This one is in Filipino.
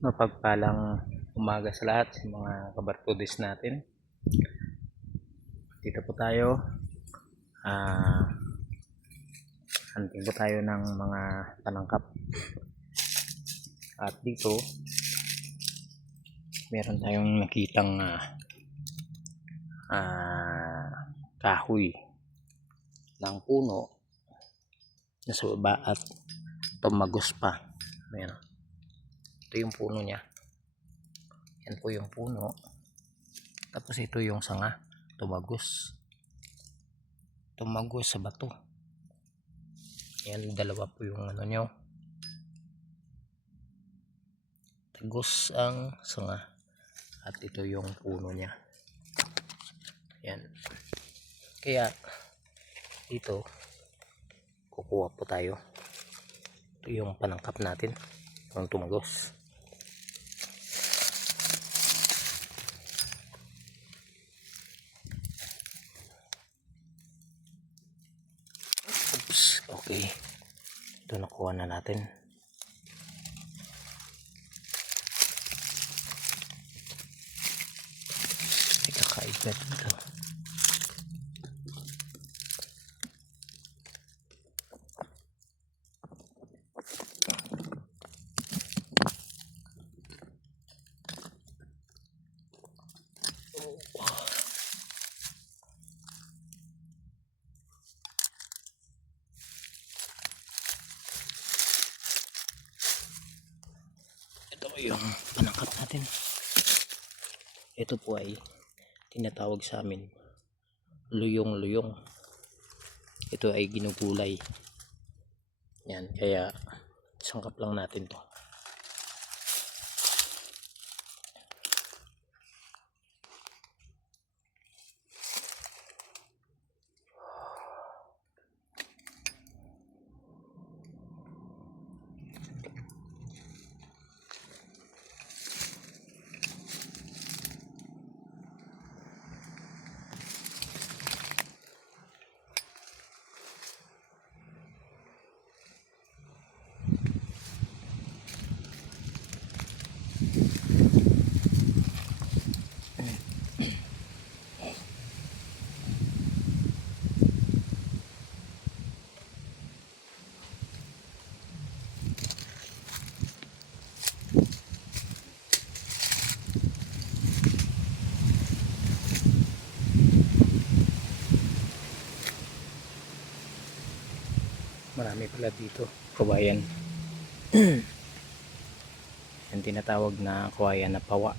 Mapagpalang umaga sa lahat sa mga kabartudis natin. Dito po tayo. Hunting po tayo ng mga panangkap. At dito, meron tayong nakitang kahoy ng puno na sa baba at tumagos pa. Ayan. Ito yung puno niya. Yan po yung puno. Tapos ito yung sanga. Tumagos sa bato. Yan, dalawa po yung ano nyo. Tagos ang sanga. At ito yung puno niya. Yan. Kaya dito kukuha po tayo. Ito yung panangkap natin. Yung tumagos. Oops, okay. Ito nakuha na natin. May kakaibet dito. Ito yung panangkap natin. Ito po ay tinatawag sa amin luyong-luyong. Ito ay ginugulay. Yan, kaya sangkap lang natin to. Marami pala dito, kawayan. Yung tinatawag na kawayan na pawa.